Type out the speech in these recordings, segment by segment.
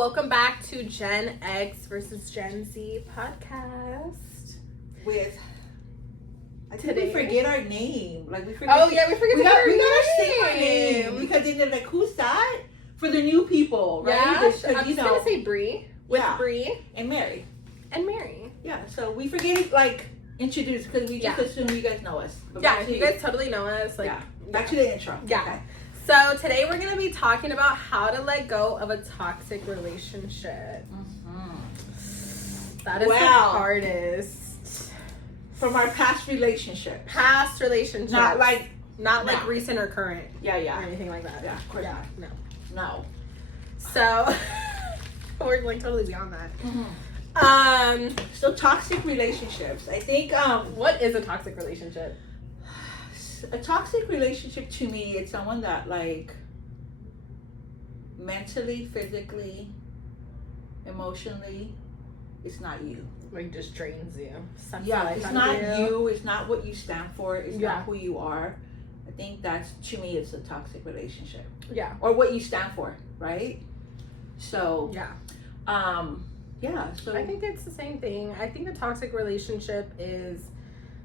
welcome back to Gen X versus Gen Z podcast. I think we forget our name. Like we forget. Oh yeah, we forget we our gotta name. say our name because then they're like, "Who's that?" For the new people, right? Yeah, I'm just gonna say Bree with Bree and Mary. Yeah, so we forget like introduce because we just assume you guys know us. But you guys totally know us. Like, back to the intro. Yeah. Okay. So today we're gonna be talking about how to let go of a toxic relationship. That is the hardest. From our past relationship. Not like recent or current. Yeah. Or anything like that. Yeah, of course not. No. So we're like totally beyond that. So toxic relationships. I think what is a toxic relationship? A toxic relationship to me, it's someone that like mentally, physically, emotionally, it's not you. Like just drains you. It's not you. It's not what you stand for. It's not who you are. I think that's, to me, it's a toxic relationship. Yeah. Or what you stand for, right? So so I think it's the same thing. I think a toxic relationship is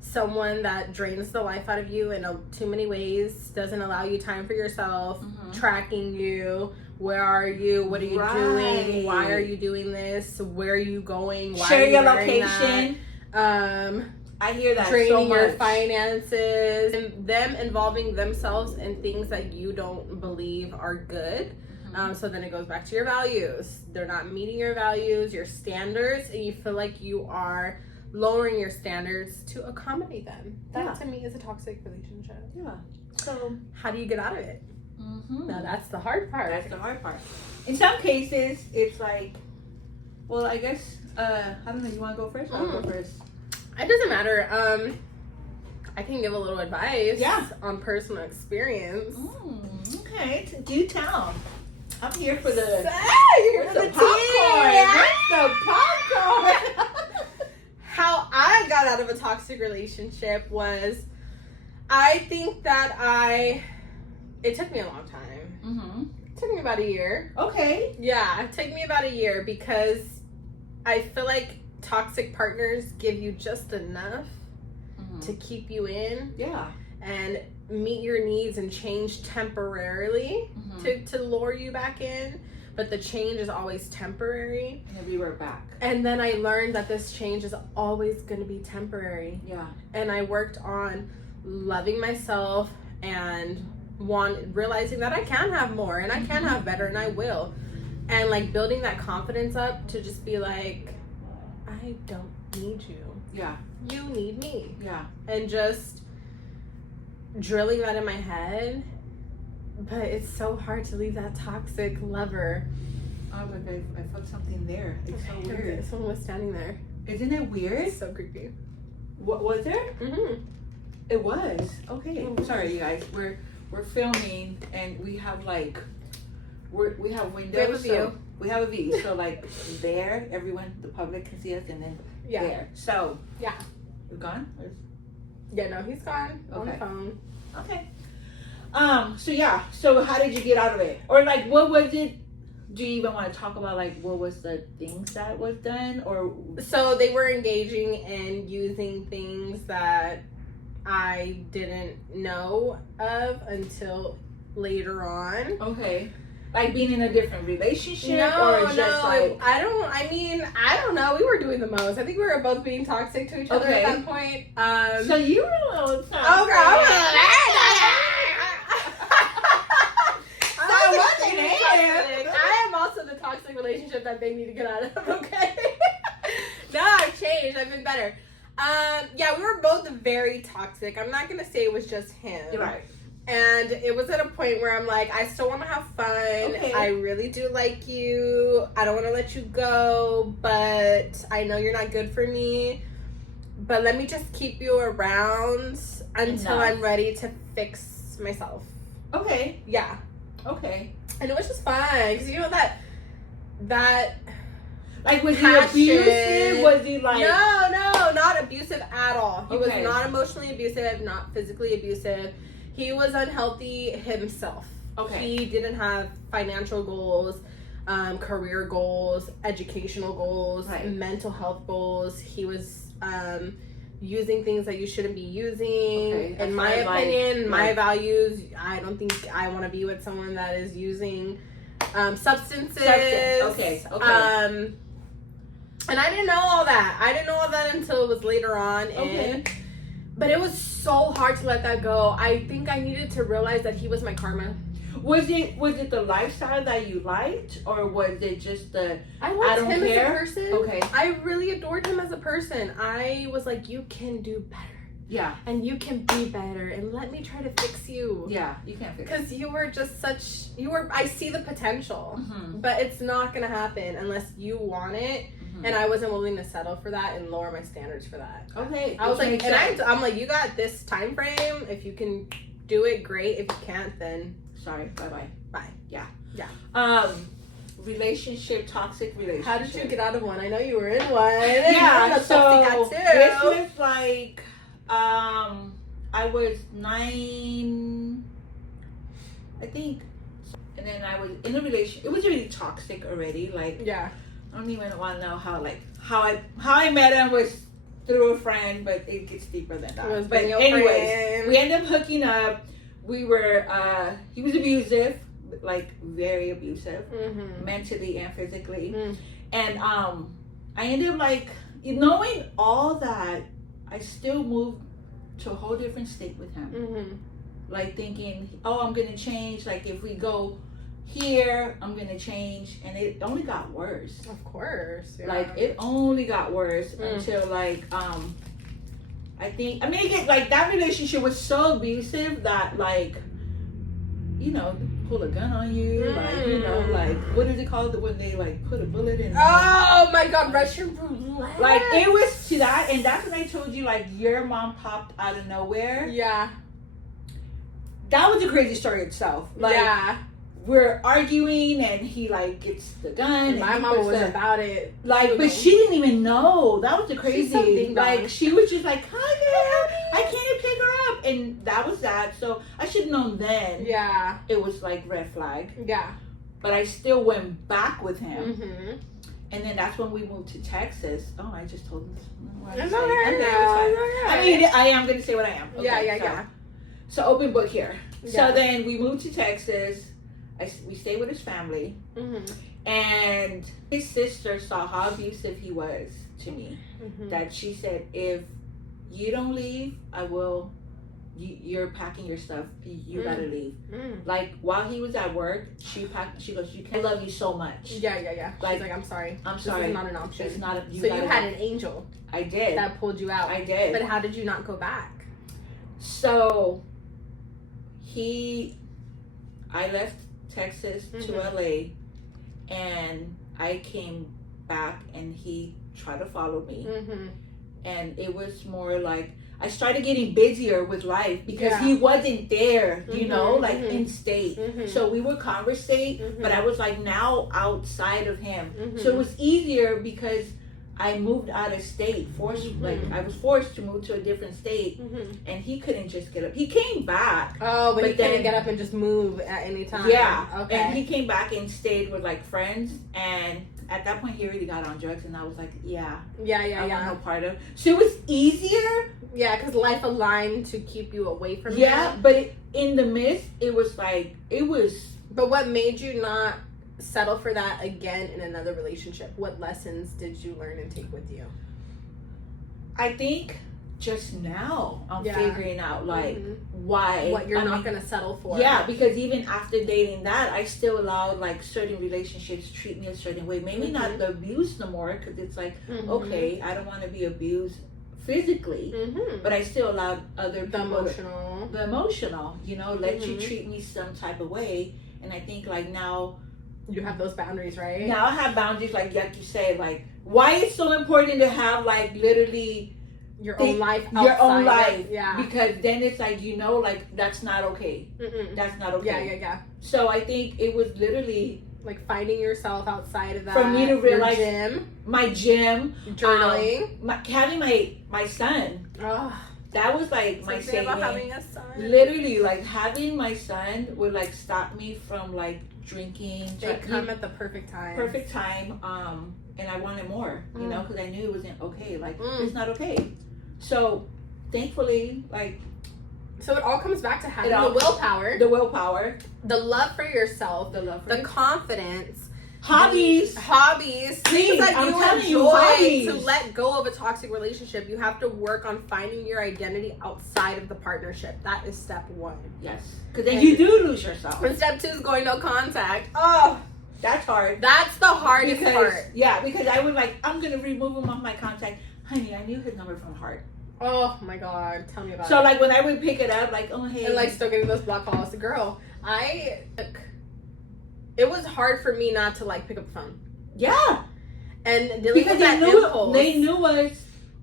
someone that drains the life out of you in too many ways, doesn't allow you time for yourself, tracking you. Where are you? What are you doing? Why are you doing this? Where are you going? Why Share are you your location. I hear that draining so much. Your finances, and them involving themselves in things that you don't believe are good. So then it goes back to your values. They're not meeting your values, your standards, and you feel like you are lowering your standards to accommodate them. That to me is a toxic relationship. Yeah. So how do you get out of it? Now that's the hard part. That's the hard part. In some cases, it's like, well, I guess I don't know. You want to go first? I'll go first. It doesn't matter. I can give a little advice. Yeah. On personal experience. Okay. Do tell. I'm here for the. You're here for the popcorn. Where's the popcorn? How I got out of a toxic relationship was, I think that it took me a long time. It took me about a year. Okay. Yeah, it took me about a year because I feel like toxic partners give you just enough to keep you in. Yeah. And meet your needs and change temporarily to lure you back in. But the change is always temporary. And then we were back. And then I learned that this change is always going to be temporary. Yeah. And I worked on loving myself and realizing that I can have more and I can have better and I will. And like building that confidence up to just be like, I don't need you. Yeah. You need me. Yeah. And just drilling that in my head. But it's so hard to leave that toxic lover. Oh, but I felt something there. It's so weird. Someone was standing there. Isn't it weird? It's so creepy. What was there? It was. Okay. Sorry, you guys. We're filming and we have like we have windows. We have a view. We have a view. So like there, everyone, the public can see us, and then there. So yeah, you're gone. Yeah, no, he's gone on the phone. Okay. So how did you get out of it? Or like, what was it? Do you even want to talk about like what was the things that was done? Or so they were engaging in using things that I didn't know of until later on. Okay. Like being in a different relationship? No, I don't know. We were doing the most. I think we were both being toxic to each other at that point. So you were a little toxic. Oh, girl. I am also the toxic relationship that they need to get out of, okay? No, I've changed. I've been better. We were both very toxic. I'm not going to say it was just him. You're right. And it was at a point where I'm like, I still want to have fun. Okay. I really do like you. I don't want to let you go, but I know you're not good for me. But let me just keep you around until I'm ready to fix myself. Okay. Yeah. Okay. And it was just fun because you know that like was he abusive? Was he like no, not abusive at all. He was not emotionally abusive, not physically abusive. He was unhealthy himself. Okay. He didn't have financial goals. career goals, educational goals, Right. mental health goals. He was using things that you shouldn't be using. Okay, In as my far as, opinion, my like- values, I don't think I want to be with someone that is using substances. Okay. And I didn't know all that. I didn't know all that until it was later on. Okay. But it was so hard to let that go. I think I needed to realize that he was my karma. Was it the lifestyle that you liked, or was it just the I loved don't him care? as a person. Okay. I really adored him as a person. I was like, you can do better. Yeah. And you can be better. And let me try to fix you. Yeah, you can't fix it. Because you were just I see the potential. Mhm. But it's not going to happen unless you want it. Mhm. And I wasn't willing to settle for that and lower my standards for that. Okay. I was which like, makes and sense. I'm like, you got this time frame. If you can do it, great. If you can't, then Sorry. Bye. bye. Yeah. Yeah. Toxic relationship. How did you get out of one? I know you were in one. Yeah. So too. this was like, I was 9, I think, and then I was in a relationship. It was really toxic already. Like, Yeah. I don't even want to know how I met him was through a friend, but it gets deeper than that. It was But being your anyways, friend. we ended up hooking up. We were he was abusive, like very abusive, Mm-hmm. mentally and physically. Mm. And I ended up like knowing all that, I still moved to a whole different state with him. Mm-hmm. Like thinking, oh, I'm gonna change. Like if we go here, I'm gonna change, and it only got worse. Of course. Yeah. Like it only got worse until like like that relationship was so abusive that like, you know, pull a gun on you, like, you know, like what is it called when they like put a bullet in? Oh my God, Russian roulette. Like it was to that, and that's when I told you like your mom popped out of nowhere. Yeah. That was a crazy story itself. Like yeah. we're arguing and he like gets the gun. And My he mama puts was the- about it. Like, but she didn't even know. That was the She's crazy. so ding dong. Like, she was just like, "Hi, I can't pick her up," and that was that. So I should have known then. Yeah. It was like red flag. Yeah. But I still went back with him, Mm-hmm. and then that's when we moved to Texas. Oh, I just told him. It's okay now. I mean, I am gonna say what I am. Okay, Yeah. So open book here. Yeah. So then we moved to Texas. We stayed with his family. Mm-hmm. And his sister saw how abusive he was to me. Mm-hmm. That she said, if you don't leave, I will. You're packing your stuff. You gotta leave. Mm. Like while he was at work, she packed. She goes, I love you so much. Yeah. Like, She's like, I'm sorry. I'm This sorry. is not an option. It's not. So you had an angel I did. that pulled you out. I did. But how did you not go back? So I left Texas to Mhm. LA, and I came back, and he tried to follow me. Mm-hmm. And it was more like I started getting busier with life because Yeah. he wasn't there, you know, Mhm, like mhm. in state. Mm-hmm. So we would conversate, Mhm. but I was like now outside of him. Mhm. So it was easier because I moved out of state, like I was forced to move to a different state, Mm-hmm. and he couldn't just get up. He came back. Oh, but he But then- couldn't get up and just move at any time. Yeah. Okay. And he came back and stayed with like friends, and at that point he really got on drugs, and I was like, yeah. I want no part of. So it was easier. Yeah, because life aligned to keep you away from Yeah, him. but in the midst, it was like But what made you not settle for that again in another relationship? What lessons did you learn and take with you? I think just now I'm Yeah. figuring out like Mhm. why What you're I not mean, gonna settle for. Yeah, because even after dating that, I still allowed like certain relationships to treat me a certain way. Maybe not Mhm. the abuse no more, because it's like Mhm. okay, I don't want to be abused physically, Mhm. but I still allowed other The people emotional. the emotional, you know, let you Mhm. treat me some type of way. And I think like now You have those boundaries, right? now I have boundaries, like you say, like why it's so important to have like literally Your own life. your own outside life, of- Yeah. because then it's like, you know, like that's not okay. Mm-mm. That's not okay. Yeah. So I think it was literally Like finding yourself outside of that. For me to realize- your gym, my gym, journaling. having my son. Oh, that was like my Something saving. about having a son. Literally, like having my son would like stop me from like drinking. They come at the perfect time. Perfect time. And I wanted more, you know, because I knew it wasn't okay. Like it's not okay. So thankfully, like. So it all comes back to having the willpower, the love for yourself, the confidence, hobbies, things that you enjoy to let go of a toxic relationship. You have to work on finding your identity outside of the partnership. That is step 1. Yes, because then you do lose yourself. And step 2 is going no contact. Oh, that's hard. That's the hardest part. Yeah, because I would like, I'm gonna remove him off my contact. Honey, I knew his number from heart. Oh my God, tell me about it. So like when I would pick it up, like, oh hey, and like still getting those block calls. Girl, it was hard for me not to like pick up the phone. Yeah, and because they knew us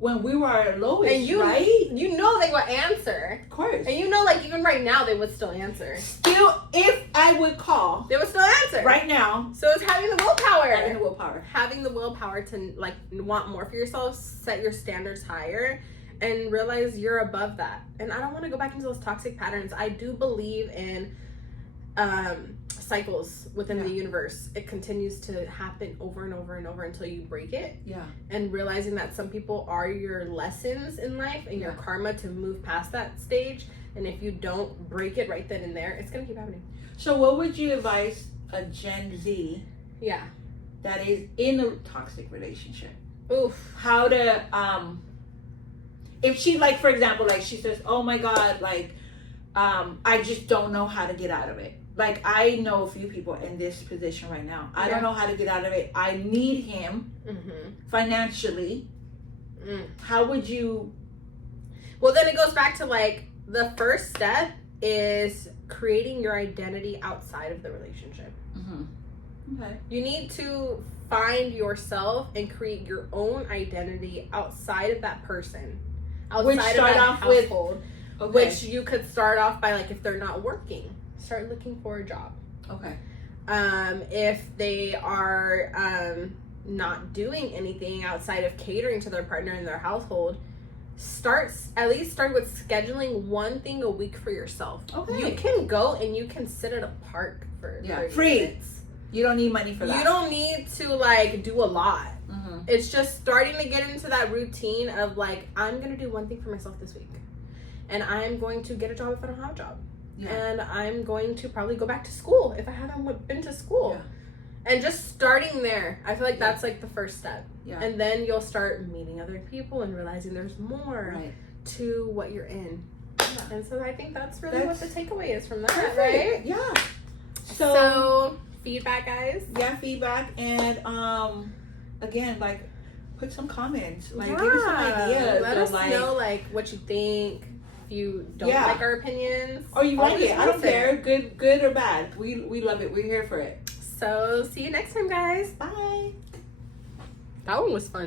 when we were at our lowest, and right? You know they would answer, of course, and you know like even right now they would still answer. Still, if I would call, they would still answer right now. So it's having the willpower, having the willpower to like want more for yourself, set your standards higher. And realize you're above that. And I don't want to go back into those toxic patterns. I do believe in cycles within the universe. It continues to happen over and over and over until you break it. Yeah. And realizing that some people are your lessons in life and your karma to move past that stage. And if you don't break it right then and there, it's going to keep happening. So what would you advise a Gen Z that is in a toxic relationship? Oof. How to if she, like, for example, like she says, oh my God, like, I just don't know how to get out of it. Like, I know a few people in this position right now. I don't know how to get out of it. I need him financially. How would you? Well, then it goes back to like the first step is creating your identity outside of the relationship. Okay. You need to find yourself and create your own identity outside of that person. Outside of that household, which you could start off by like if they're not working, start looking for a job. Okay. If they are not doing anything outside of catering to their partner in their household, start with scheduling one thing a week for yourself. Okay. You can go and you can sit at a park for 30 free minutes. You don't need money for that. You don't need to like do a lot. It's just starting to get into that routine of like, I'm going to do one thing for myself this week. And I'm going to get a job if I don't have a job. Yeah. And I'm going to probably go back to school if I haven't been to school. Yeah. And just starting there, I feel like that's like the first step. Yeah. And then you'll start meeting other people and realizing there's more to what you're in. Yeah. And so I think that's really what the takeaway is from that, perfect. Right? Yeah. So feedback, guys. Yeah, feedback. And again, like, put some comments. Like, give us some ideas. Let us know, like, what you think. If you don't like our opinions. Or you like it. I don't care. Good or bad. We love it. We're here for it. So, see you next time, guys. Bye. That one was fun.